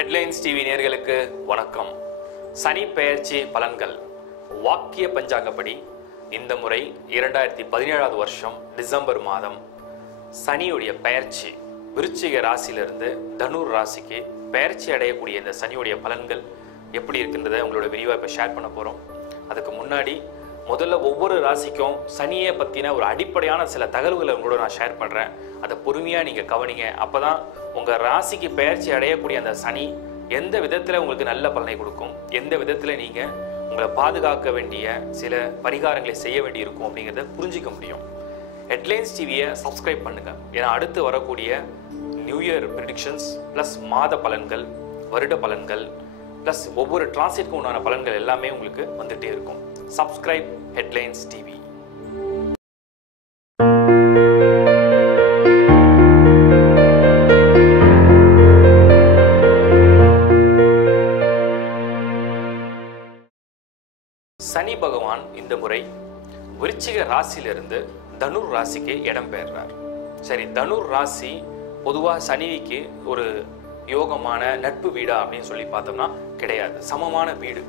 Headlines TV நேர்களுக்கு வணக்கம். சனி பெயர்ச்சி பலன்கள். வாக்கிய பஞ்சாங்கப்படி இந்த முறை இரண்டாயிரத்தி பதினேழாவது வருஷம் டிசம்பர் மாதம். சனியுடைய பெயர்ச்சி. விருச்சிக ராசியிலிருந்து தனுர் ராசிக்கு பெயர்ச்சி அடையக்கூடிய இந்த சனியுடைய பலன்கள் எப்படி இருக்கின்றதை உங்களோட விரிவாக இப்போ ஷேர் பண்ண போகிறோம் அதுக்கு முன்னாடி முதல்ல ஒவ்வொரு ராசிக்கும் சனியை பற்றின ஒரு அடிப்படையான சில தகவல்களை உங்களோட நான் ஷேர் பண்ணுறேன் அதை பொறுமையாக நீங்கள் கவனிங்க. அப்போ தான் உங்கள் ராசிக்கு பெயர்ச்சி அடையக்கூடிய அந்த சனி எந்த விதத்தில் உங்களுக்கு நல்ல பலனை கொடுக்கும்? எந்த விதத்தில் நீங்கள் உங்களை பாதுகாக்க வேண்டிய சில பரிகாரங்களை செய்ய வேண்டி இருக்கும் அப்படிங்கிறத புரிஞ்சிக்க முடியும். ஹெட்லைன்ஸ் டிவியை சப்ஸ்கிரைப் பண்ணுங்கள் ஏன்னா அடுத்து வரக்கூடிய நியூ இயர் ப்ரிடிக்ஷன்ஸ் ப்ளஸ் மாத பலன்கள் வருட பலன்கள் ப்ளஸ் ஒவ்வொரு டிரான்சிட்க்கு உண்டான பலன்கள் எல்லாமே உங்களுக்கு வந்துகிட்டே இருக்கும். சப்ஸ்கிரைப் ஹெட்லைன்ஸ் டிவி சனி பகவான் இந்த முறை விருச்சிக ராசியிலிருந்து தனுர் ராசிக்கு இடம்பெயர்றார் சரி தனுர் ராசி பொதுவாக சனிக்கு ஒரு யோகமான நட்பு வீடா அப்படின்னு சொல்லி பார்த்தோம்னா கிடையாது. சமமான வீடு.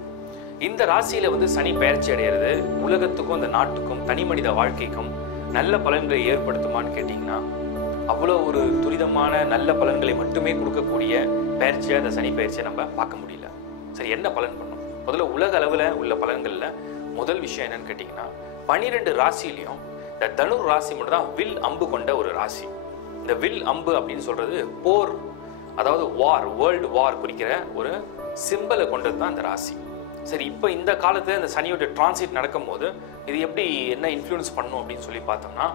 இந்த ராசியில வந்து சனி பெயர்ச்சி அடைகிறது உலகத்துக்கும் இந்த நாட்டுக்கும் தனி மனித வாழ்க்கைக்கும் நல்ல பலன்களை ஏற்படுத்துமான்னு கேட்டிங்கன்னா அவ்வளோ ஒரு துரிதமான நல்ல பலன்களை மட்டுமே கொடுக்கக்கூடிய பயிற்சியை அந்த சனி பயிற்சியை நம்ம பார்க்க முடியல. சரி என்ன பலன் பண்ணும் முதல்ல உலக அளவில் உள்ள பலன்களில் முதல் விஷயம் என்னன்னு கேட்டிங்கன்னா பன்னிரெண்டு ராசிலையும் இந்த தனுர் ராசி மட்டும் தான் வில் அம்பு கொண்ட ஒரு ராசி. இந்த வில் அம்பு அப்படின்னு சொல்றது போர் அதாவது வார் வேர்ல்டு வார் குறிக்கிற ஒரு சிம்பலை கொண்டது தான் இந்த ராசி. சரி இப்போ இந்த காலத்தில் இந்த சனியோட டிரான்சிட் நடக்கும்போது இது எப்படி என்ன இன்ஃப்ளூயன்ஸ் பண்ணும் அப்படின்னு சொல்லி பார்த்தோம்னா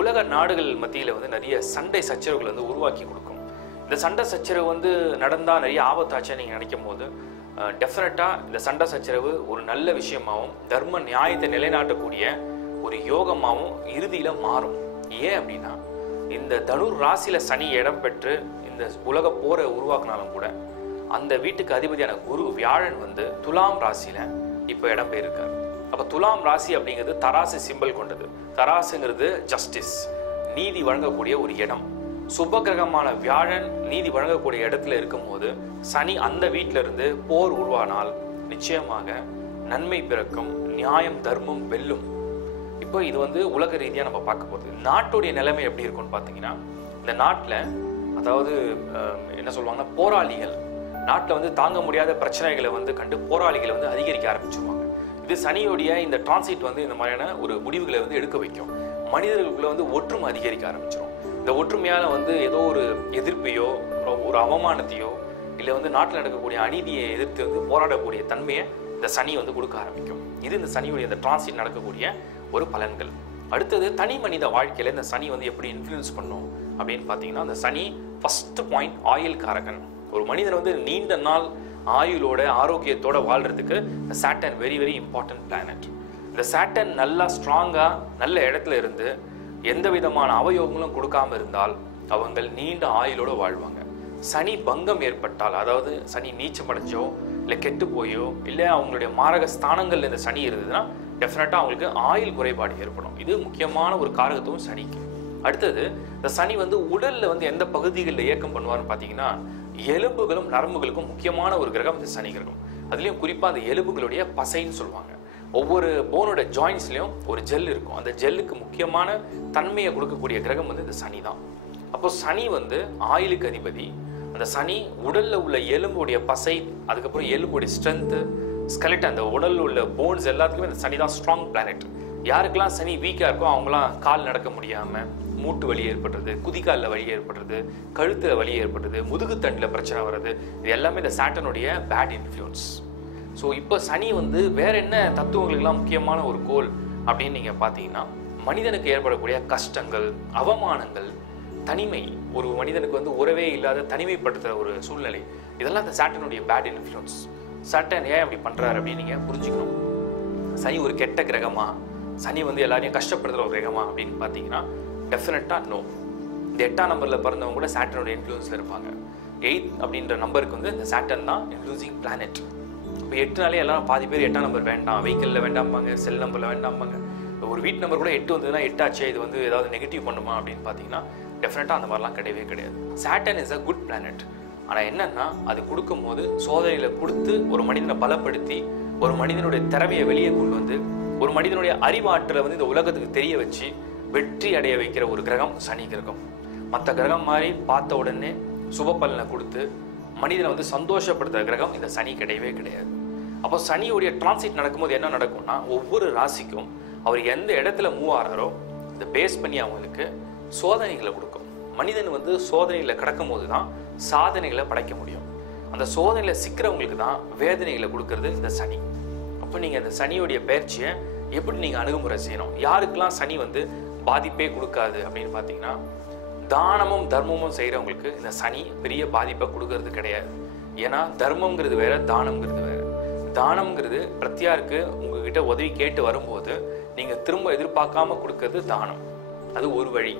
உலக நாடுகள் மத்தியில் வந்து நிறைய சண்டை சச்சரவுகள் வந்து உருவாக்கி கொடுக்கும். இந்த சண்டை சச்சரவு வந்து நடந்தால் நிறைய ஆபத்தாச்சுன்னு நீங்கள் நினைக்கும் போது டெஃபினட்டாக இந்த சண்டை சச்சரவு ஒரு நல்ல விஷயமாகவும் தர்ம நியாயத்தை நிலைநாட்டக்கூடிய ஒரு யோகமாகவும் இறுதியில் மாறும். ஏன் அப்படின்னா இந்த தனுர் ராசியில் சனி இடம் பெற்று இந்த உலக போரை உருவாக்குனாலும் கூட அந்த வீட்டுக்கு அதிபதியான குரு வியாழன் வந்து துலாம் ராசியில இப்போ இடம் பெயிருக்கார் அப்போ துலாம் ராசி அப்படிங்கிறது தராசு சிம்பல் கொண்டது. தராசுங்கிறது ஜஸ்டிஸ் நீதி வழங்கக்கூடிய ஒரு இடம். சுப கிரகமான வியாழன் நீதி வழங்கக்கூடிய இடத்துல இருக்கும்போது சனி அந்த வீட்டில இருந்து போர் உருவானால் நிச்சயமாக நன்மை பிறக்கும் நியாயம் தர்மம் வெல்லும். இப்போ இது வந்து உலக ரீதியாக நம்ம பார்க்க போகிறது நாட்டுடைய நிலைமை எப்படி இருக்கும்னு பார்த்தீங்கன்னா இந்த நாட்டில் அதாவது என்ன சொல்லுவாங்கன்னா போராளிகள் நாட்டில் வந்து தாங்க முடியாத பிரச்சனைகளை வந்து கண்டு போராளிகளை வந்து அதிகரிக்க ஆரம்பிச்சிருவாங்க. இது சனியோடைய இந்த டிரான்சிட் வந்து இந்த மாதிரியான ஒரு முடிவுகளை வந்து எடுக்க வைக்கும். மனிதர்களுக்குள்ள வந்து ஒற்றுமை அதிகரிக்க ஆரம்பிச்சிடும் இந்த ஒற்றுமையால் வந்து ஏதோ ஒரு எதிர்ப்பையோ ஒரு- அவமானத்தையோ இல்லை வந்து நாட்டில் நடக்கக்கூடிய அநீதியை எதிர்த்து வந்து போராடக்கூடிய தன்மையை இந்த சனி வந்து கொடுக்க ஆரம்பிக்கும். இது இந்த சனியுடைய இந்த டிரான்சிட் நடக்கக்கூடிய ஒரு பலன்கள். அடுத்தது தனி மனித வாழ்க்கையில் இந்த சனி வந்து எப்படி இன்ஃப்ளூயன்ஸ் பண்ணும் அப்படின்னு பார்த்தீங்கன்னா அந்த சனி ஃபஸ்ட்டு பாயிண்ட் ஆயில் காரகன். ஒரு மனிதன் வந்து நீண்ட நாள் ஆயுளோட ஆரோக்கியத்தோட வாழ்றதுக்கு இந்த Saturn very very important planet இந்த சாட்டன் நல்லா ஸ்ட்ராங்காக நல்ல இடத்துல இருந்து எந்த விதமான அவயோகங்களும் கொடுக்காம இருந்தால் அவங்கள் நீண்ட ஆயுளோடு வாழ்வாங்க. சனி பங்கம் ஏற்பட்டால் அதாவது சனி நீச்சமடைஞ்சோ இல்லை கெட்டு போயோ இல்லை அவங்களுடைய மாரக ஸ்தானங்கள்ல இந்த சனி இருந்ததுன்னா டெஃபினட்டாக அவங்களுக்கு ஆயுள் குறைபாடு ஏற்படும். இது முக்கியமான ஒரு காரகத்துவம் சனிக்கு. அடுத்தது இந்த சனி வந்து உடலில் வந்து எந்த பகுதிகளில் இயக்கம் பண்ணுவார்னு பார்த்தீங்கன்னா எலும்புகளும் நரம்புகளுக்கும் முக்கியமான ஒரு கிரகம் இந்த சனி கிரகம். அதுலேயும் குறிப்பாக அந்த எலும்புகளுடைய பசைன்னு சொல்லுவாங்க. ஒவ்வொரு போனோட ஜாயின்ஸ்லையும் ஒரு ஜெல் இருக்கும். அந்த ஜெல்லுக்கு முக்கியமான தன்மையை கொடுக்கக்கூடிய கிரகம் வந்து இந்த சனி தான். அப்போ சனி வந்து ஆயிலுக்கு அதிபதி. அந்த சனி உடல்ல உள்ள எலும்புடைய பசை அதுக்கப்புறம் எலும்புடைய ஸ்ட்ரென்த்து ஸ்கெலட் அந்த உடல்ல உள்ள போன்ஸ் எல்லாத்துக்குமே அந்த சனி தான் ஸ்ட்ராங் பிளானட் யாருக்கெல்லாம் சனி வீக்காக இருக்கோ அவங்களாம் கால் நடக்க முடியாமல் மூட்டு வலி ஏற்படுறது குதிக்காலில் வலி ஏற்படுறது கழுத்தில் வலி ஏற்படுறது முதுகுத்தண்டில் பிரச்சனை வர்றது இது எல்லாமே இந்த சாட்டனுடைய பேட் இன்ஃப்ளூயன்ஸ் ஸோ இப்போ சனி வந்து வேற என்ன தத்துவங்களுக்கெல்லாம் முக்கியமான ஒரு கோல் அப்படின்னு நீங்கள் பார்த்தீங்கன்னா மனிதனுக்கு ஏற்படக்கூடிய கஷ்டங்கள் அவமானங்கள் தனிமை. ஒரு மனிதனுக்கு வந்து உறவே இல்லாத தனிமைப்படுத்துகிற ஒரு சூழ்நிலை. இதெல்லாம் இந்த சாட்டனுடைய பேட் இன்ஃப்ளூயன்ஸ் சாட்டன் ஏன் அப்படி பண்ணுறாரு அப்படின்னு நீங்கள் புரிஞ்சுக்கணும். சனி ஒரு கெட்ட கிரகமாக சனி வந்து எல்லாரையும் கஷ்டப்படுத்துகிற ஒரு கிரகமா அப்படின்னு பார்த்தீங்கன்னா டெஃபினட்டாக நோ இந்த எட்டாம் நம்பரில் பிறந்தவங்க கூட சாட்டனோட இன்ஃப்ளூயன்ஸ்ல இருப்பாங்க. எயிட் அப்படின்ற நம்பருக்கு வந்து இந்த சாட்டன் தான் இன்ஃப்ளூசிங் பிளானட் இப்போ எட்டுனாலே எல்லாம் பாதி பேர் எட்டாம் நம்பர் வேண்டாம். வெஹிக்கிளில் வேண்டாம்பாங்க செல் நம்பரில் வேண்டாம்பாங்க. ஒரு வீட் நம்பர் கூட எட்டு வந்ததுன்னா எட்டாச்சே இது வந்து ஏதாவது நெகட்டிவ் பண்ணுமா அப்படின்னு பார்த்தீங்கன்னா டெஃபினட்டாக அந்த மாதிரிலாம் கிடையவே கிடையாது. Saturn is a good planet ஆனால் என்னன்னா அது கொடுக்கும்போது சோதனையில் கொடுத்து ஒரு மனிதனை பலப்படுத்தி ஒரு மனிதனுடைய திறமையை வெளியே கொண்டு வந்து ஒரு மனிதனுடைய அறிவாற்றலை வந்து இந்த உலகத்துக்கு தெரிய வச்சு வெற்றி அடைய வைக்கிற ஒரு கிரகம் சனி கிரகம். மற்ற கிரகம் மாதிரி பார்த்த உடனே சுப பலனை கொடுத்து மனிதனை வந்து சந்தோஷப்படுத்துகிற கிரகம் இந்த சனி கிடையவே கிடையாது. அப்போ சனியுடைய டிரான்சிட் நடக்கும்போது என்ன நடக்கும்னா ஒவ்வொரு ராசிக்கும் அவர் எந்த இடத்துல மூவ் ஆகிறாரோ இதை பேஸ் பண்ணி அவங்களுக்கு சோதனைகளை கொடுக்கும். மனிதன் வந்து சோதனைகளை கிடக்கும் போது தான் சாதனைகளை படைக்க முடியும். அந்த சோதனையில் சிக்கிறவங்களுக்கு தான் வேதனைகளை கொடுக்கறது இந்த சனி. அப்போ நீங்கள் இந்த சனியுடைய பயிற்சியை எப்படி நீங்கள் அணுகுமுறை செய்யணும்? யாருக்கெல்லாம் சனி வந்து பாதிப்பே கொடுக்காது அப்படின்னு பார்த்தீங்கன்னா தானமும் தர்மமும் செய்கிறவங்களுக்கு இந்த சனி பெரிய பாதிப்பை கொடுக்கறது கிடையாது. ஏன்னா தர்மங்கிறது வேற தானம்ங்கிறது வேற. தானம்ங்கிறது பிரத்தியாருக்கு உங்ககிட்ட உதவி கேட்டு வரும்போது நீங்கள் திரும்ப எதிர்பார்க்காம கொடுக்கறது தானம். அது ஒரு வழி.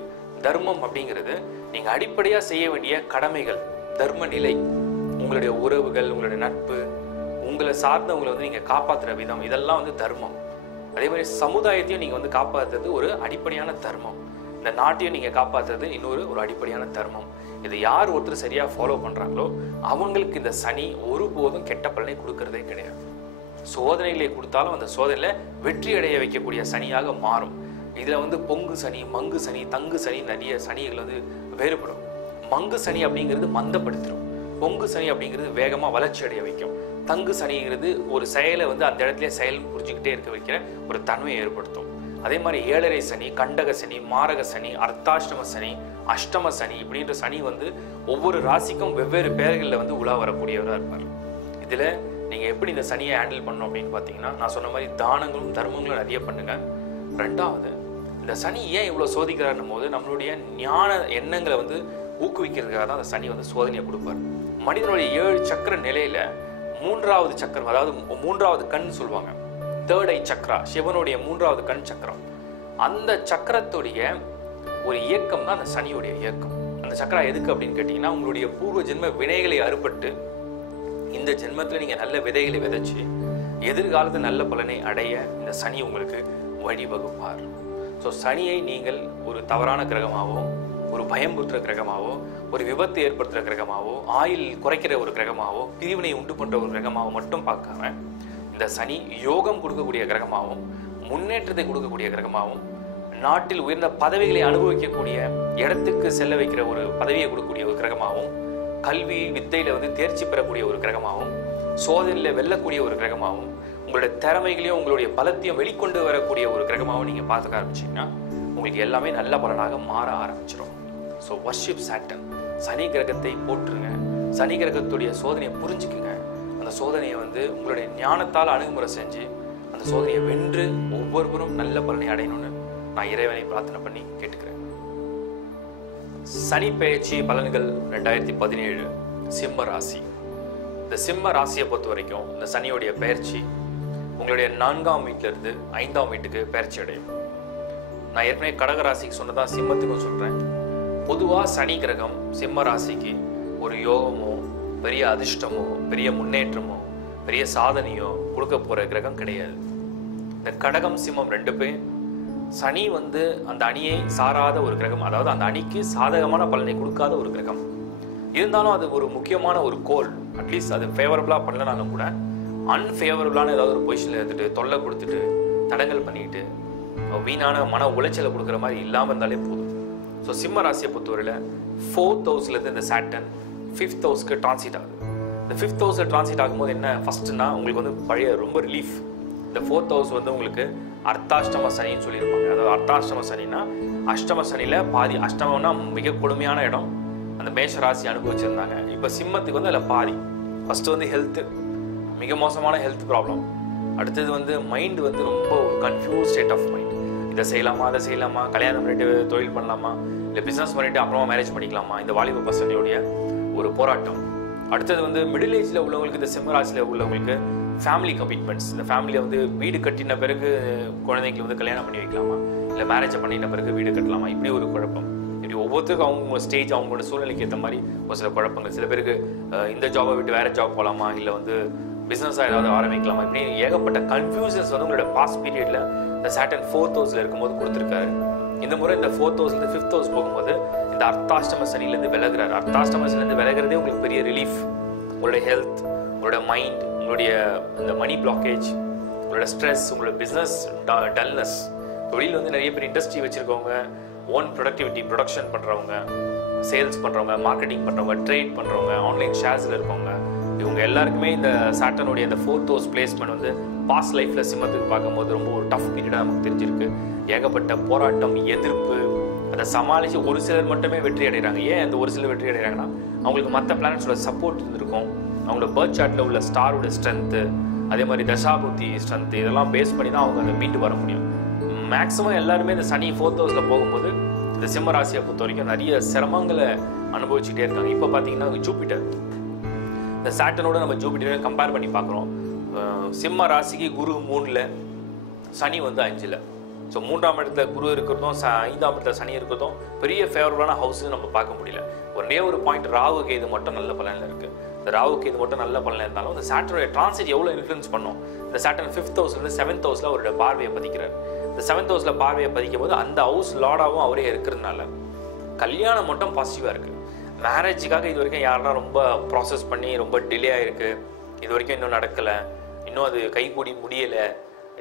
தர்மம் அப்படிங்கிறது நீங்கள் அடிப்படையாக செய்ய வேண்டிய கடமைகள் தர்ம நிலை. உங்களுடைய உறவுகள் உங்களுடைய நட்பு உங்களை சார்ந்தவங்களை வந்து நீங்கள் காப்பாற்றுற விதம் இதெல்லாம் வந்து தர்மம். அதே மாதிரி சமுதாயத்தையும் நீங்கள் வந்து காப்பாற்றுறது ஒரு அடிப்படையான தர்மம். இந்த நாட்டையும் நீங்கள் காப்பாற்றுறது இன்னொரு ஒரு அடிப்படையான தர்மம். இதை யார் ஒருத்தர் சரியாக ஃபாலோ பண்ணுறாங்களோ அவங்களுக்கு இந்த சனி ஒருபோதும் கெட்ட பலனை கொடுக்கறதே கிடையாது. சோதனைகளை கொடுத்தாலும் அந்த சோதனையில் வெற்றி அடைய வைக்கக்கூடிய சனியாக மாறும். இதில் வந்து பொங்கு சனி மங்கு சனி தங்கு சனி நிறைய சனிகள் வந்து வேறுபடும். மங்கு சனி அப்படிங்கிறது மந்தப்படுத்திடும். பொங்கு சனி அப்படிங்கிறது வேகமாக வளர்ச்சி அடைய வைக்கும். தங்கு சனிங்கிறது ஒரு செயலை வந்து அந்த இடத்துல செயல் புரிஞ்சுக்கிட்டே இருக்க வைக்கிற ஒரு தன்மையை ஏற்படுத்தும். அதே மாதிரி ஏழரை சனி கண்டக சனி மாரக சனி அர்த்தாஷ்டம சனி அஷ்டம சனி இப்படின்ற சனி வந்து ஒவ்வொரு ராசிக்கும் வெவ்வேறு பெயர்களில் வந்து உலா வரக்கூடியவராக இருப்பார். இதில் நீங்கள் எப்படி இந்த சனியை ஹேண்டில் பண்ணணும் அப்படின்னு பார்த்தீங்கன்னா நான் சொன்ன மாதிரி தானங்களும் தர்மங்களும் நிறைய பண்ணுங்கள் ரெண்டாவது இந்த சனி ஏன் இவ்வளோ சோதிக்கிறாருன்னும் போது நம்மளுடைய ஞான எண்ணங்களை வந்து ஊக்குவிக்கிறதுக்காக தான் அந்த சனி வந்து சோதனையை கொடுப்பார். மனிதனுடைய ஏழு சக்கர நிலையில் மூன்றாவது சக்கரம் அதாவது மூன்றாவது கண் சொல்லுவாங்க. தேர்ட் ஐ சக்கரா சிவனுடைய மூன்றாவது கண் சக்கரம். அந்த சக்கரத்துடைய ஒரு இயக்கம் தான் அந்த சனியுடைய இயக்கம். அந்த சக்கரா எதுக்கு அப்படின்னு கேட்டிங்கன்னா உங்களுடைய பூர்வ ஜென்ம வினைகளை அறுபட்டு இந்த ஜென்மத்தில் நீங்கள் நல்ல விதைகளை விதைச்சி எதிர்காலத்தில் நல்ல பலனை அடைய இந்த சனி உங்களுக்கு வழிவகுப்பார். ஸோ சனியை நீங்கள் ஒரு தவறான கிரகமாகவும் ஒரு பயம்புறுத்துற கிரகமாவோ ஒரு விபத்து ஏற்படுத்துகிற கிரகமாவோ ஆயில் குறைக்கிற ஒரு கிரகமாவோ பிரிவினை உண்டு பண்ணுற ஒரு கிரகமாவோ மட்டும் பார்க்காம இந்த சனி யோகம் கொடுக்கக்கூடிய கிரகமாகவும் முன்னேற்றத்தை கொடுக்கக்கூடிய கிரகமாகவும் நாட்டில் உயர்ந்த பதவிகளை அனுபவிக்கக்கூடிய இடத்துக்கு செல்ல வைக்கிற ஒரு பதவியை கொடுக்கக்கூடிய ஒரு கிரகமாகவும் கல்வி வித்தையில வந்து தேர்ச்சி பெறக்கூடிய ஒரு கிரகமாகவும் சோதனையில் வெல்லக்கூடிய ஒரு கிரகமாகவும் உங்களுடைய திறமைகளையும் உங்களுடைய பலத்தையும் வெளிக்கொண்டு வரக்கூடிய ஒரு கிரகமாகவும் நீங்கள் பார்த்துக்க ஆரம்பிச்சீங்கன்னா உங்களுக்கு எல்லாமே நல்ல பலனாக மாற ஆரம்பிச்சிடும் ஸோ வர்ஷிப் சாட்டன் சனி கிரகத்தை போற்றுங்க. சனி கிரகத்துடைய சோதனையை புரிஞ்சுக்குங்க. அந்த சோதனையை வந்து உங்களுடைய ஞானத்தால் அணுகுமுறை செஞ்சு அந்த சோதனையை வென்று ஒவ்வொருவரும் நல்ல பலனை அடையணும்னு நான் இறைவனை பிரார்த்தனை பண்ணி கேட்டுக்கிறேன். சனி பெயர்ச்சி பலன்கள் ரெண்டாயிரத்தி பதினேழு சிம்ம ராசி. இந்த சிம்ம ராசியை பொறுத்த வரைக்கும் இந்த சனியோடைய பெயர்ச்சி உங்களுடைய நான்காம் வீட்டிலிருந்து ஐந்தாம் வீட்டுக்கு பெயர்ச்சி அடையும். நான் ஏற்கனவே கடக ராசிக்கு சொன்னதா சிம்மத்துக்கும் சொல்கிறேன் பொதுவாக சனி கிரகம் சிம்ம ராசிக்கு ஒரு யோகமோ பெரிய அதிர்ஷ்டமோ பெரிய முன்னேற்றமோ பெரிய சாதனையோ கொடுக்க போகிற கிரகம் கிடையாது. இந்த கடகம் சிம்மம் ரெண்டு பேர் சனி வந்து அந்த அணியை சாராத ஒரு கிரகம். அதாவது அந்த அணிக்கு சாதகமான பலனை கொடுக்காத ஒரு கிரகம். இருந்தாலும் அது ஒரு முக்கியமான ஒரு கோல். அட்லீஸ்ட் அது ஃபேவரபுளாக பண்ணலனாலும் கூட அன்ஃபேவரபுளான ஏதாவது ஒரு பொசிஷனில் எடுத்துகிட்டு தொல்லை கொடுத்துட்டு தடங்கல் பண்ணிட்டு வீணான மன உளைச்சலை கொடுக்குற மாதிரி இல்லாமல் இருந்தாலே போதும். ஸோ சிம்ம ராசியை பொறுத்தவரையில் ஃபோர்த் ஹவுஸ்லேருந்து இந்த சாட்டன் ஃபிஃப்த் ஹவுஸ்க்கு டிரான்சிட் ஆகுது. இந்த ஃபிஃப்த் ஹவுஸில் டிரான்சிட் ஆகும்போது என்ன? ஃபஸ்ட்டுன்னா உங்களுக்கு வந்து பழைய ரொம்ப ரிலீஃப் இந்த ஃபோர்த் ஹவுஸ் வந்து உங்களுக்கு அர்த்தாஷ்டம சனின்னு சொல்லியிருப்பாங்க. அதாவது அர்த்தாஷ்டம சனினா அஷ்டம சனியில் பாதி அஷ்டமம்னா மிக கொடுமையான இடம். அந்த மேஷ ராசி அனுபவிச்சிருந்தாங்க. இப்போ சிம்மத்துக்கு வந்து அதில் பாதி. ஃபஸ்ட்டு வந்து ஹெல்த்து மிக மோசமான ஹெல்த் ப்ராப்ளம் அடுத்தது வந்து மைண்டு வந்து ரொம்ப ஒரு கன்ஃபியூஸ் ஸ்டேட் ஆஃப் மைண்ட் இதை செய்யலாமா அதை செய்யலாமா? கல்யாணம் பண்ணிட்டு தொழில் பண்ணலாமா? இல்லை பிஸ்னஸ் பண்ணிட்டு அப்புறமா மேரேஜ் பண்ணிக்கலாமா? இந்த வாலிப பசங்களுடைய ஒரு போராட்டம். அடுத்தது வந்து மிடில் ஏஜில் உள்ளவங்களுக்கு இந்த சிம்மராசியில் உள்ளவங்களுக்கு ஃபேமிலி கமிட்மெண்ட்ஸ் இந்த ஃபேமிலியை வந்து வீடு கட்டின பிறகு குழந்தைங்களுக்கு வந்து கல்யாணம் பண்ணி வைக்கலாமா? இல்லை மேரேஜை பண்ணின பிறகு வீடு கட்டலாமா? இப்படி ஒரு குழப்பம். இப்படி ஒவ்வொருத்தருக்கும் அவங்க ஸ்டேஜ் அவங்களோட சூழ்நிலைக்கு ஏற்ற மாதிரி ஒரு சில குழப்பங்கள். சில பேருக்கு இந்த ஜாபை விட்டு வேற ஜாப் போகலாமா இல்லை வந்து பிஸ்னஸாக ஏதாவது ஆரம்பிக்கலாமா? இப்படி ஏகப்பட்ட கன்ஃபியூசன்ஸ் வந்து உங்களோட பாஸ்ட் பீரியடில் இந்த சாட்டன் ஃபோர்த் ஹவுஸில் இருக்கும்போது கொடுத்துருக்காரு. இந்த முறை இந்த ஃபோர்த் ஹவுஸ்லேருந்து ஃபிஃப்த் ஹவுஸ் போகும்போது இந்த அர்த்தாஷ்டம சனிலேருந்து விலகிறாரு. அர்த்தாஷ்டம சனிலேருந்து விலகிறதே உங்களுக்கு பெரிய ரிலீஃப் உங்களுடைய ஹெல்த் உங்களோட மைண்ட் உங்களுடைய இந்த மணி பிளாக்கேஜ் உங்களோட ஸ்ட்ரெஸ் உங்களோட பிஸ்னஸ் டல்னஸ் தொழில் வந்து நிறைய பேர் இண்டஸ்ட்ரி வச்சுருக்கவங்க ஓன் ப்ரொடக்டிவிட்டி ப்ரொடக்ஷன் பண்ணுறவங்க சேல்ஸ் பண்ணுறவங்க மார்க்கெட்டிங் பண்ணுறவங்க ட்ரேட் பண்ணுறவங்க ஆன்லைன் ஷேர்ஸில் இருக்கவங்க. இவங்க எல்லாருக்குமே இந்த சாட்டனுடைய இந்த ஃபோர்த் ஹவுஸ் பிளேஸ்மெண்ட் வந்து பாஸ்ட் லைஃப்பில் சிம்மத்துக்கு பார்க்கும்போது ரொம்ப ஒரு டஃப் பீரியடாக நமக்கு தெரிஞ்சிருக்கு. ஏகப்பட்ட போராட்டம் எதிர்ப்பு அதை சமாளித்து ஒரு சிலர் மட்டுமே வெற்றி அடைகிறாங்க ஏன் அந்த ஒரு சிலர் வெற்றி அடைகிறாங்கன்னா அவங்களுக்கு மற்ற பிளானட்ஸோட சப்போர்ட் இருந்திருக்கும். அவங்களோட பேர்த் சார்ட்டில் உள்ள ஸ்டாரோட ஸ்ட்ரென்த்து அதே மாதிரி தசாபூர்த்தி ஸ்ட்ரென்த்து இதெல்லாம் பேஸ் பண்ணி தான் அவங்க அதை மீண்டு வர முடியும். மேக்ஸிமம் எல்லாருமே இந்த சனி ஃபோர்த் ஹவுஸில் போகும்போது இந்த சிம்ம ராசியை பொறுத்த வரைக்கும் நிறைய சிரமங்களை அனுபவிச்சுட்டே இருக்காங்க. இப்போ பார்த்தீங்கன்னா ஜூபிட்டர். இந்த சாட்டனோட நம்ம ஜூபிட்டரை கம்பேர் பண்ணி பார்க்குறோம். சிம்ம ராசிக்கு குரு மூணில் சனி வந்து அஞ்சில் ஸோ மூன்றாம் இடத்துல குரு இருக்கிறதும் ச ஐந்தாம் இடத்துல சனி இருக்கிறதும் பெரிய ஃபேவரபுளான ஹவுஸ் நம்ம பார்க்க முடியல. ஒரே ஒரு பாயிண்ட் ராகு கேது மட்டும் நல்ல பலனில் இருக்குது இந்த ராகு கேது மட்டும் நல்ல பலனில் இருந்தாலும் இந்த சாட்டனுடைய டிரான்சிட் எவ்வளோ இன்ஃப்ளூன்ஸ் பண்ணும்? இந்த சாட்டன் ஃபிஃப்த் ஹவுஸ்லேருந்து செவன்த் ஹவுஸில் அவருடைய பார்வையை பதிக்கிறார். இந்த செவன்த் ஹவுஸில் பார்வையை பதிக்கும் போது அந்த ஹவுஸ் லார்டாகவும் அவரே இருக்கிறதுனால கல்யாணம் மட்டும் பாசிட்டிவாக இருக்குது மேரேஜுக்காக இது வரைக்கும் யாரெல்லாம் ரொம்ப ப்ராசஸ் பண்ணி ரொம்ப டிலே ஆகிருக்கு இது வரைக்கும் இன்னும் நடக்கலை. இன்னும் அது கைகூடி முடியலை.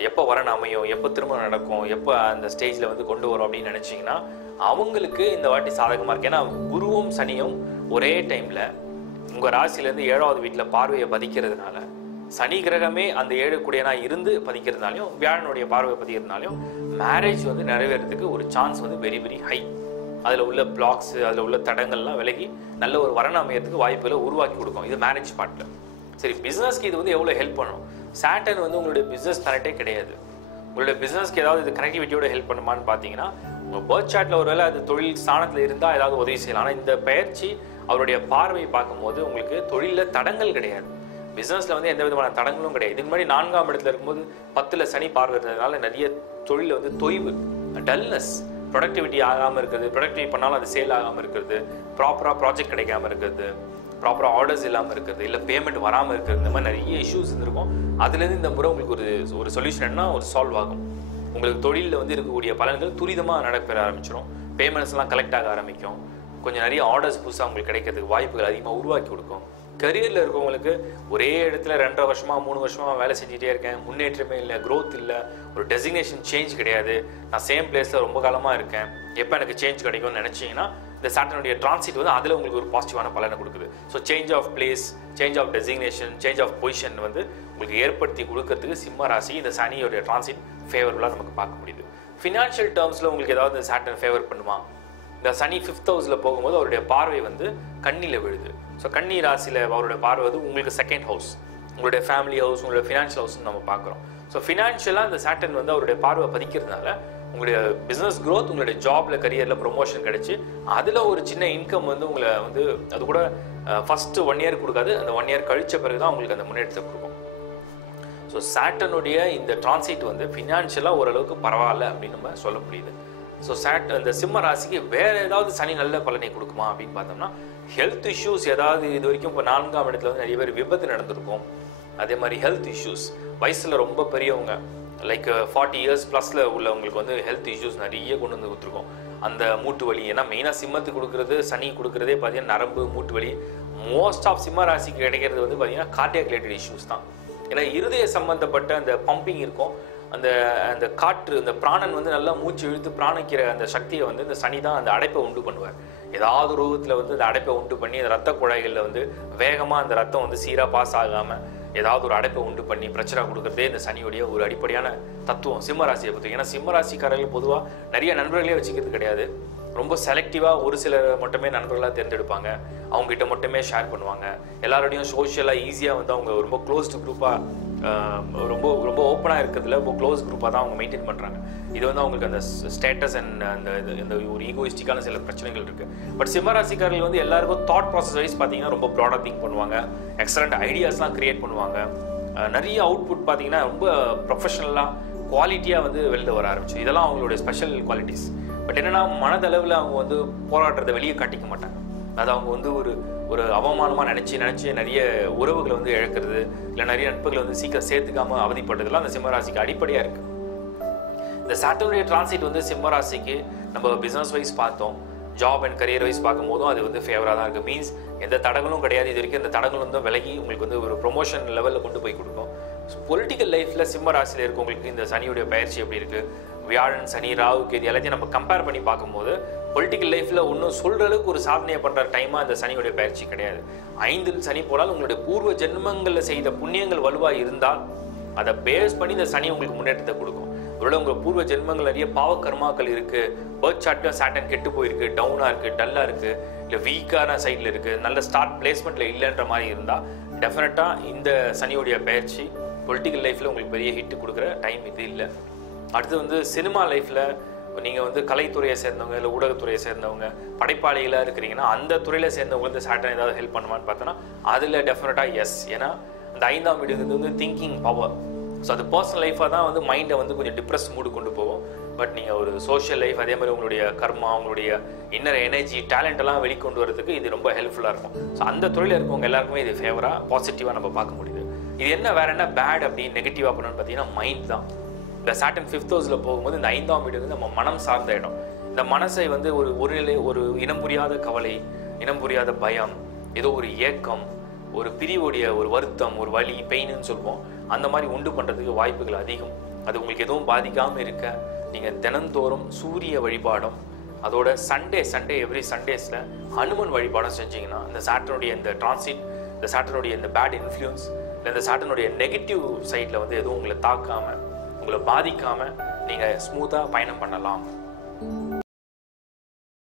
எப்போ வரணும் அமையும் எப்போ திரும்ப நடக்கும் எப்போ அந்த ஸ்டேஜில் வந்து கொண்டு வரும் அப்படின்னு நினச்சிங்கன்னா அவங்களுக்கு இந்த வாட்டி சாதகமாக இருக்கு. ஏன்னா குருவும் சனியும் ஒரே டைமில் உங்கள் ராசிலேருந்து ஏழாவது வீட்டில் பார்வையை பதிக்கிறதுனால சனி கிரகமே அந்த ஏழு கூடியனா இருந்து பதிக்கிறதுனாலையும் வியாழனுடைய பார்வை பதிக்கிறதுனாலையும் மேரேஜ் வந்து நிறைவேறதுக்கு ஒரு சான்ஸ் வந்து வெரி வெரி ஹை அதில் உள்ள பிளாக்ஸ் அதில் உள்ள தடங்கள்லாம் விலகி நல்ல ஒரு வரண அமையத்துக்கு வாய்ப்புகளை உருவாக்கி கொடுக்கும். இது மேரேஜ் பார்ட்டில் சரி பிஸ்னஸ்க்கு இது வந்து எவ்வளோ ஹெல்ப் பண்ணும்? சாட்டன் வந்து உங்களுடைய பிஸ்னஸ் கனெக்டே கிடையாது. உங்களுடைய பிஸ்னஸ்க்கு ஏதாவது இது கனெக்டிவிட்டியோட ஹெல்ப் பண்ணுமான்னு பார்த்தீங்கன்னா உங்கள் பேர்த் சாட்டில் ஒருவேளை அது தொழில் ஸ்தானத்தில் இருந்தால் ஏதாவது உதவி செய்யலாம். ஆனால் இந்த பயிற்சி அவருடைய பார்வையை பார்க்கும்போது உங்களுக்கு தொழிலில் தடங்கள் கிடையாது. பிஸ்னஸில் வந்து எந்த விதமான தடங்களும் கிடையாது. இதுக்கு முன்னாடி நான்காம் இடத்துல இருக்கும்போது பத்தில் சனி பார்வை இருந்ததுனால நிறைய தொழிலில் வந்து தொய்வு டல்னஸ் ப்ரொடக்டிவிட்டி ஆகாமல் இருக்கிறது ப்ரொடக்டிவிட்டி பண்ணாலும் அது சேல் ஆகாமல் இருக்கிறது ப்ராப்பராக ப்ராஜெக்ட் கிடைக்காம இருக்கிறது ப்ராப்பராக ஆர்டர்ஸ் இல்லாமல் இருக்கிறது இல்லை பேமெண்ட் வராமல் இருக்கிறது இந்த மாதிரி நிறைய இஷ்யூஸ் இருந்திருக்கும். அதுலேருந்து இந்த முறை உங்களுக்கு ஒரு ஒரு சொல்யூஷன் என்ன ஒரு சால்வ் ஆகும். உங்களுக்கு தொழிலில் வந்து இருக்கக்கூடிய பலன்கள் துரிதமாக நடப்பெற ஆரம்பிச்சிடும் பேமெண்ட்ஸ்லாம் கலெக்ட் ஆக ஆரம்பிக்கும். கொஞ்சம் நிறைய ஆர்டர்ஸ் புதுசாக உங்களுக்கு கிடைக்கிறதுக்கு வாய்ப்புகள் அதிகமாக உருவாக்கி கொடுக்கும். கரியரில் இருக்கவங்களுக்கு ஒரே இடத்துல ரெண்டரை வருஷமா மூணு வருஷமா வேலை செஞ்சுட்டே இருக்கேன். முன்னேற்றமே இல்லை க்ரோத் இல்லை. ஒரு டெசிக்னேஷன் சேஞ்ச் கிடையாது. நான் சேம் பிளேஸில் ரொம்ப காலமாக இருக்கேன். எப்போ எனக்கு சேஞ்ச் கிடைக்கும்னு நினச்சிங்கன்னா இந்த சாட்டனுடைய டிரான்சிட் வந்து அதில் உங்களுக்கு ஒரு பாசிட்டிவான பலனை கொடுக்குது. So change of place change of designation change of position வந்து உங்களுக்கு ஏற்படுத்தி கொடுக்கறதுக்கு சிம்ம ராசி இந்த சனியோடைய டிரான்சிட் ஃபேவரபுளாக நமக்கு பார்க்க முடியுது. ஃபினான்ஷியல் டேர்ம்ஸில் உங்களுக்கு ஏதாவது இந்த சாட்டன் ஃபேவர் பண்ணுமா? இந்த சனி ஃபிஃப்த் ஹவுஸில் போகும்போது அவருடைய பார்வை வந்து கண்ணியில் விழுது. ஸோ கன்னி ராசியில் அவருடைய பார்வை வந்து உங்களுக்கு செகண்ட் ஹவுஸ் உங்களுடைய ஃபேமிலி ஹவுஸ் உங்களுடைய ஃபினான்ஷியல் ஹவுஸ்னு நம்ம பார்க்குறோம். ஸோ ஃபினான்ஷியலாக இந்த சாட்டன் வந்து அவருடைய பார்வை பதிக்கிறதுனால உங்களுடைய பிஸ்னஸ் க்ரோத் உங்களுடைய ஜாப்ல கரியரில் ப்ரொமோஷன் கிடைச்சி அதில் ஒரு சின்ன இன்கம் வந்து உங்களை வந்து அது கூட ஃபஸ்ட்டு ஒன் இயர் கொடுக்காது அந்த ஒன் இயர் கழிச்ச பிறகு தான் உங்களுக்கு அந்த முன்னேற்றத்தை கொடுக்கும். ஸோ சாட்டனுடைய இந்த டிரான்சிட் வந்து ஃபினான்ஷியலாக ஓரளவுக்கு பரவாயில்ல அப்படின்னு நம்ம சொல்ல முடியுது. ஸோ சாட் இந்த சிம்ம ராசிக்கு வேற ஏதாவது சனி நல்ல பலனை கொடுக்குமா அப்படின்னு பார்த்தோம்னா ஹெல்த் இஷ்யூஸ் ஏதாவது இது வரைக்கும் இப்போ நான்காம் இடத்துல வந்து நிறைய பேர் விபத்து நடந்திருக்கும். அதே மாதிரி ஹெல்த் இஷ்யூஸ் வயசில் ரொம்ப பெரியவங்க லைக் ஃபார்ட்டி இயர்ஸ் ப்ளஸில் உள்ளவங்களுக்கு வந்து ஹெல்த் இஷ்யூஸ் நிறைய கொண்டு வந்து கொடுத்துருக்கோம். அந்த மூட்டு வலி ஏன்னா மெயினாக சிம்மத்துக்கு கொடுக்குறது சனி கொடுக்குறதே பார்த்தீங்கன்னா நரம்பு மூட்டு வலி. மோஸ்ட் ஆஃப் சிம்ம ராசிக்கு கிடைக்கிறது வந்து பார்த்தீங்கன்னா கார்டியாக் ரிலேட்டட் இஷ்யூஸ் தான். ஏன்னா இருதய சம்பந்தப்பட்ட அந்த பம்பிங் இருக்கும். அந்த அந்த காற்று அந்த பிராணன் வந்து நல்லா மூச்சு இழுத்து பிராணிக்கிற அந்த சக்தியை வந்து இந்த சனி தான் அந்த அடைப்பை உண்டு பண்ணுவார். ஏதாவது ரூபத்தில் வந்து அந்த அடைப்பை உண்டு பண்ணி அந்த ரத்த குழாய்களில் வந்து வேகமாக அந்த ரத்தம் வந்து சீராக பாஸ் ஆகாமல் ஏதாவது ஒரு அடைப்பை உண்டு பண்ணி பிரச்சனை கொடுக்கறதே இந்த சனியுடைய ஒரு அடிப்படையான தத்துவம். சிம்மராசியை பற்றி ஏன்னா சிம்மராசிக்காரர்கள் பொதுவாக நிறைய நண்பர்களே வச்சுக்கிறது கிடையாது. ரொம்ப செலக்டிவாக ஒரு சிலர் மட்டுமே நண்பர்களாக தேர்ந்தெடுப்பாங்க. அவங்ககிட்ட மட்டுமே ஷேர் பண்ணுவாங்க. எல்லாரோடையும் சோஷியலாக ஈஸியாக வந்து அவங்க ரொம்ப க்ளோஸ்டு குரூப்பாக ரொம்ப ரொம்ப ஓப்பனாக இருக்கிறதுல ரொம்ப க்ளோஸ் குரூப்பாக தான் அவங்க மெயின்டைன் பண்ணுறாங்க இது வந்து அவங்களுக்கு அந்த ஸ்டேட்டஸ் அண்ட் அந்த இது- இந்த ஒரு ஈகோயிஸ்டிக்கான சில பிரச்சனைகள் இருக்குது பட் சிம்மராசிக்காரர்கள் வந்து எல்லாருக்கும் தாட் ப்ராசஸ் வைஸ் பார்த்தீங்கன்னா ரொம்ப ப்ராடாக திங்க் பண்ணுவாங்க. எக்ஸலண்ட் ஐடியாஸ்லாம் கிரியேட் பண்ணுவாங்க. நிறைய அவுட்புட் பார்த்தீங்கன்னா ரொம்ப ப்ரொஃபஷனலாக குவாலிட்டியாக வந்து வெளில வர ஆரம்பிச்சு இதெல்லாம் அவங்களுடைய ஸ்பெஷல் குவாலிட்டிஸ் பட் என்னென்னா மனதளவில் அவங்க வந்து போராடுறதை வெளியே காட்டிக்க மாட்டாங்க. அது அவங்க வந்து ஒரு ஒரு அவமானமாக நினச்சி நினச்சி நிறைய உறவுகளை வந்து இழக்கிறது இல்லை நிறைய நட்புகளை வந்து சீக்கிரம் சேர்த்துக்காம அவதிப்படுறதுலாம் அந்த சிம்மராசிக்கு அடிப்படையாக இருக்குது இந்த சாட்டனுடைய டிரான்சிட் வந்து சிம்மராசிக்கு நம்ம பிஸ்னஸ் வைஸ் பார்த்தோம். ஜாப் அண்ட் கரியர் வைஸ் பார்க்கும்போதும் அது வந்து ஃபேவராக தான் இருக்குது மீன்ஸ் எந்த தடங்களும் கிடையாது. இது வரைக்கும் இந்த தடங்கள் வந்து விலகி உங்களுக்கு வந்து ஒரு ப்ரொமோஷன் லெவலில் கொண்டு போய் கொடுக்கும். பொலிட்டிக்கல் லைஃப்பில் சிம்ம ராசியில் இருக்கவங்களுக்கு இந்த சனியுடைய பயிற்சி எப்படி இருக்குது வியாழன் சனி ராகு கேது எல்லாத்தையும் நம்ம கம்பேர் பண்ணி பார்க்கும்போது பொலிட்டிக்கல் லைஃப்பில் ஒன்றும் சொல்கிற அளவுக்கு ஒரு சாதனையை பண்ணுற டைமாக அந்த சனியுடைய பயிற்சி கிடையாது. ஐந்தில் சனி போனால் உங்களுடைய பூர்வ ஜென்மங்களில் செய்த புண்ணியங்கள் வலுவாக இருந்தால் அதை பேஸ் பண்ணி இந்த சனி உங்களுக்கு முன்னேற்றத்தை கொடுக்கும். ஒருவேளை உங்கள் பூர்வ ஜென்மங்கள் நிறைய பாவக்கர்மாக்கள் இருக்குது பர்த் சார்ட்டில் சாட்டன் கெட்டு போயிருக்கு டவுனாக இருக்குது டல்லாக இருக்குது இல்லை வீக்கான சைடில் இருக்குது நல்ல ஸ்டார்ட் பிளேஸ்மெண்ட்டில் இல்லைன்ற மாதிரி இருந்தால் டெஃபினட்டாக இந்த சனியுடைய பயிற்சி பொலிட்டிக்கல் லைஃப்பில் உங்களுக்கு பெரிய ஹிட் கொடுக்குற டைம் இது இல்லை. அடுத்து வந்து சினிமா லைஃப்பில் நீங்கள் வந்து கலைத்துறையை சேர்ந்தவங்க இல்லை ஊடகத்துறையை சேர்ந்தவங்க படைப்பாளிகளாக இருக்கிறீங்கன்னா அந்த துறையில் சேர்ந்தவங்க வந்து சாட்டன் ஏதாவது ஹெல்ப் பண்ணுமான்னு பார்த்தோன்னா அதில் டெஃபினட்டாக எஸ் ஏன்னா அந்த ஐந்தாம் வீடுங்கிறது வந்து திங்கிங் பவர் ஸோ அது பர்சனல் லைஃபாக தான் வந்து மைண்டை வந்து கொஞ்சம் டிப்ரெஸ் மூடு கொண்டு போகும். பட் நீங்கள் ஒரு சோஷியல் லைஃப் அதே மாதிரி உங்களுடைய கர்மா உங்களுடைய இன்னர் எனர்ஜி டேலண்ட் எல்லாம் வெளிக்கொண்டு வரதுக்கு இது ரொம்ப ஹெல்ப்ஃபுல்லாக இருக்கும். ஸோ அந்த துறையில் இருக்கவங்க எல்லாருக்குமே இது ஃபேவராக பாசிட்டிவாக நம்ம பார்க்க முடியுது. இது என்ன வேற என்ன பேட் அப்படி நெகட்டிவாக பண்ணணும்னு பார்த்தீங்கன்னா மைண்ட் தான். இந்த சாட்டன் ஃபிஃப்த் ஹவுஸில் போகும்போது இந்த ஐந்தாம் வீடு வந்து நம்ம மனம் சார்ந்த இடம். இந்த மனசை வந்து ஒரு ஒரு நிலை ஒரு இனம் புரியாத கவலை இனம் புரியாத பயம் ஏதோ ஒரு ஏக்கம் ஒரு பிரிவுடைய ஒரு வருத்தம் ஒரு வலி பெயின்னு சொல்லுவோம். அந்த மாதிரி உண்டு பண்ணுறதுக்கு வாய்ப்புகள் அதிகம். அது உங்களுக்கு எதுவும் பாதிக்காமல் இருக்க நீங்கள் தினந்தோறும் சூரிய வழிபாடும் அதோட சண்டே சண்டே எவ்ரி சண்டேஸில் ஹனுமன் வழிபாடம் செஞ்சீங்கன்னா இந்த சாட்டனுடைய இந்த டிரான்சிட் இந்த சாட்டனுடைய இந்த பேட் இன்ஃப்ளூயன்ஸ் இல்லை இந்த சாட்டனுடைய நெகட்டிவ் சைடில் வந்து எதுவும் உங்களை தாக்காமல் உங்களை பாதிக்காமல் நீங்கள் ஸ்மூத்தாக பயணம் பண்ணலாம்.